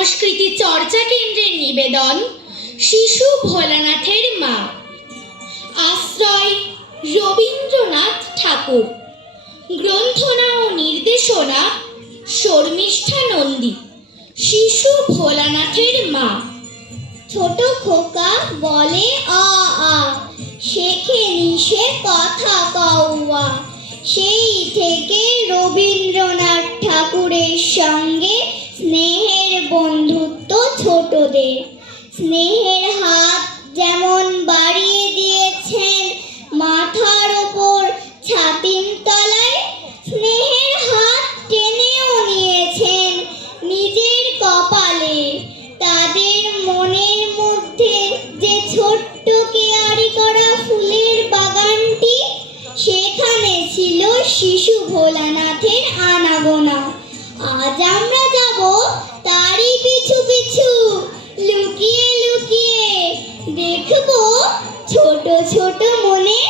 সংস্কৃতি চর্চা কেন্দ্রের নিবেদন শিশু ভোলানাথের মা। আশ্রয় রবীন্দ্রনাথ ঠাকুর। গ্রন্থনা ও নির্দেশনা শর্মিষ্ঠা নন্দী। শিশু ভোলানাথের মা। ছোট খোকা বলে আ আ, শেখে নিশে কথা কওয়া। সেই থেকে রবীন্দ্রনাথ ঠাকুরের সঙ্গে স্নেহের বন্ধুত্ব ছোটদের। স্নেহের হাত যেমন বাড়িয়ে দিয়েছেন মাথার ওপর ছাতিম তলায়, স্নেহের হাত টেনেও নিয়েছেন নিজের কপালে। তাদের মনের মধ্যে যে ছোট্ট কেয়ারি করা ফুলের বাগানটি, সেখানে ছিল শিশু ভোলানাথের আনাগোনা। আজ আমরা যাব তারই পিছু পিছু, লুকিয়ে লুকিয়ে দেখব ছোট ছোট মনে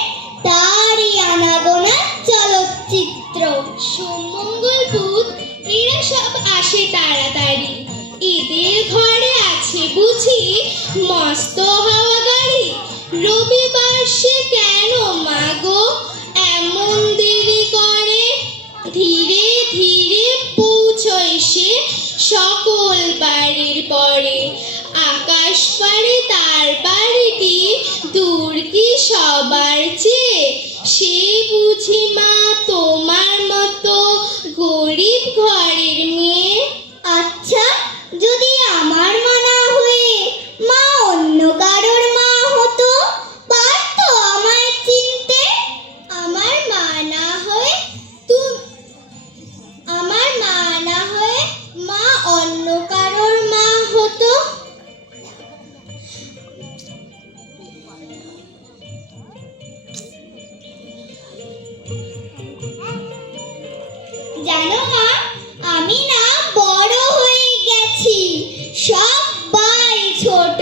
তারই আনাগোনা চলচ্চিত্র। সোমমঙ্গল বুধ এরা সব আসে তাড়াতাড়ি। এদের ঘরে আছে বুঝি মস্ত হাওয়া গাড়ি। রবিবার সে কেন মাগো এমন দেরি করে? ধীরে ধীরে পৌঁছয় সে সকল বাড়ির পরে। আকাশ পারে তার বাড়িটি দূর কি সবার চেয়ে? সে বুঝি মা তোমার মতো গরিব ঘরের মেয়ে? আচ্ছা, যদি আমার মা না হয়ে মা অন্য কারোর মা হতো, পারতো আমায় চিনতে? আমার মা না হয়ে মা অন্য কারোর মা হতো। জানো মা, আমি না বড় হয়ে গেছি। সবাই ছোট,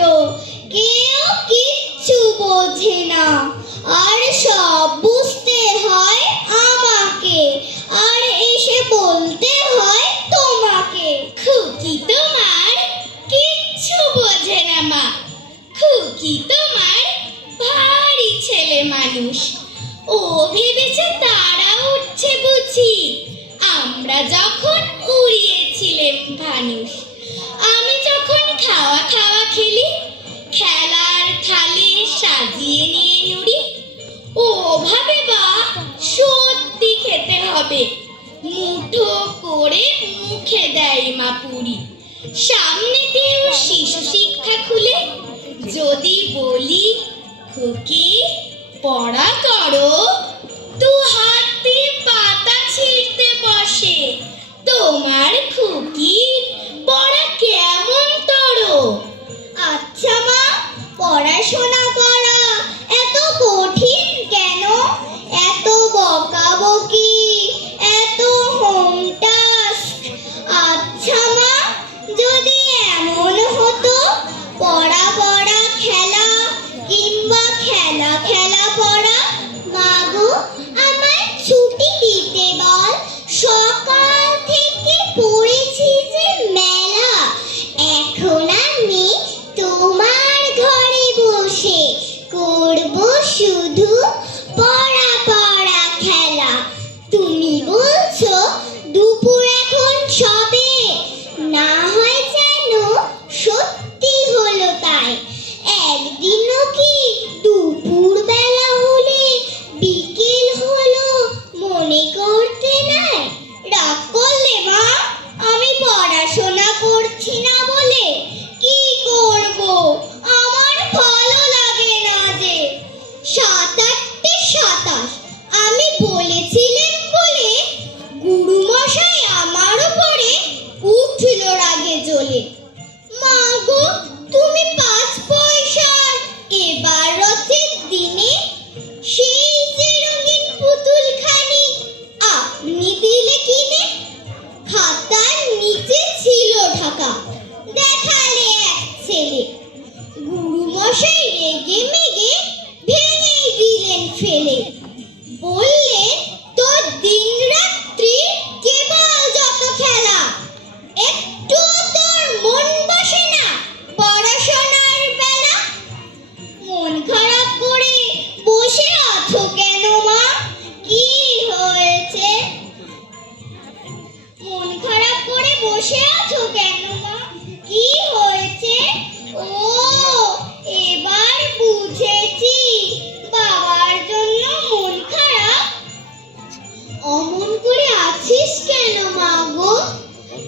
কেউ কিচ্ছু বোঝে না, আর সব বুঝতে হয় আমাকে, আর এসে বলতে হয় তোমাকে। খুকি তোমার কিচ্ছু বোঝে না মা। খুকি তোমার ভারী ছেলে মানুষ। ও ভেবেছে তারা উঠছে বুঝি। আমরা যখন উড়িয়েছিলাম ফানুস, আমি যখন খাওয়া খাওয়া খেলি, খেলার থালি সাজিয়ে নিয়ে নুড়ি। ও ভাবে বা সত্যি খেতে হবে, মুঠো করে মুখে দেয় মা পুরি। সামনেতেও শিশু শিক্ষা খুলে যদি বলি খুকি পড়া করো, দু হাত দিয়ে পাতা ছিঁড়তে বসে। তোমার খুকির পড়া কেমন তরো? আচ্ছা মা, পড়াশোনা করা এত কঠিন কেন? এত বকাবকি, এত হোম টাস্ক। আচ্ছা মা, যদি এমন হতো পড়া পড়া খেলা, কিংবা খেলা খেলা পড়া। মা গো, আমায় ছুটি দিতে বল। সকাল থেকে পড়েছি যে মেলা। এখন আমি তোমার ঘরে বসে করব শুধু পড়া পড়া খেলা। তুমি বলছো দুপুর এখন সবে, না হয় যেন সত্যি হলো তাই। একদিনও কি দুপুর বেলা হলে বিকেল হলো মনে করতে নাই? রাগ করলে মা, আমি পড়াশোনা করছি না বলে? কি করব, আমার ভালো লাগে না যে। ৭-৮-২৭ আমি বলেছিলেন বলে গুরুমশাই আমার উপরে উঠল রাগে জ্বলে। মা গো, তুমি ৫ পয়সার এবার রথের দিনে সেই যে রঙিন পুতুলখানি আপনি দিলে কিনে। খাতার নিচে ছিল ঢাকা, দেখালে এক ছেলে। গুরুমশাই রেগে মেগে ভেঙেই দিলেন ফেলে। বললেন তোর দিনরাত্রি কেবল যত খেলা, একটু তোর মন বসে আছো কেন মা? কি হয়েছে? ও, এবার বুঝেছি, বাবার জন্য মন খারাপ। অমন করে আছিস কেন মা গো?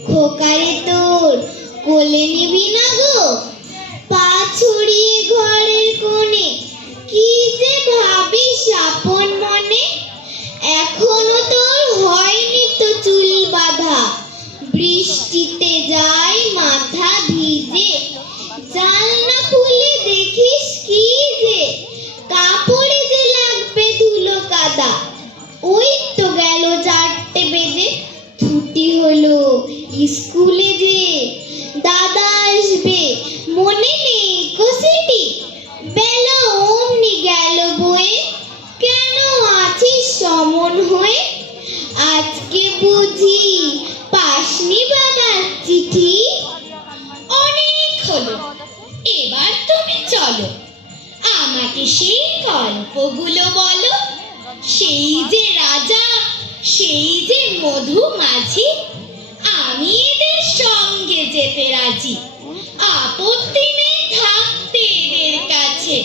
খোকারে তোর কোলে নিবি না গো? পা ছড়িয়ে ঘরের কোণে কি যে ভাবিস আপন মনে। এখনো তোর হয়নি তো চুল বাঁধা, বৃষ্টিতে যায় মাথা ভিজে। জানলা খুলে দেখিস কি যে, কাপড়ে যে লাগবে ধুলো কাদা। ওই তো গেল 4টে বেজে, ছুটি হলো স্কুলে যে। দাদা আসবে মনে নেই কষিটি, বেলা অমনি গেল বয়ে। কেন আছিস সমন হয়ে? আজকে বুঝি পাসনি বাবার চিঠি? অনেক হলো, এবার তুমি চলো, আমাকে সেই গল্পগুলো বলো। সেই যে রাজা, সেই যে মধুমাছি, আমি এদের সঙ্গে যেতে রাজি। আপত্তি নেই থাকতে এদের কাছে।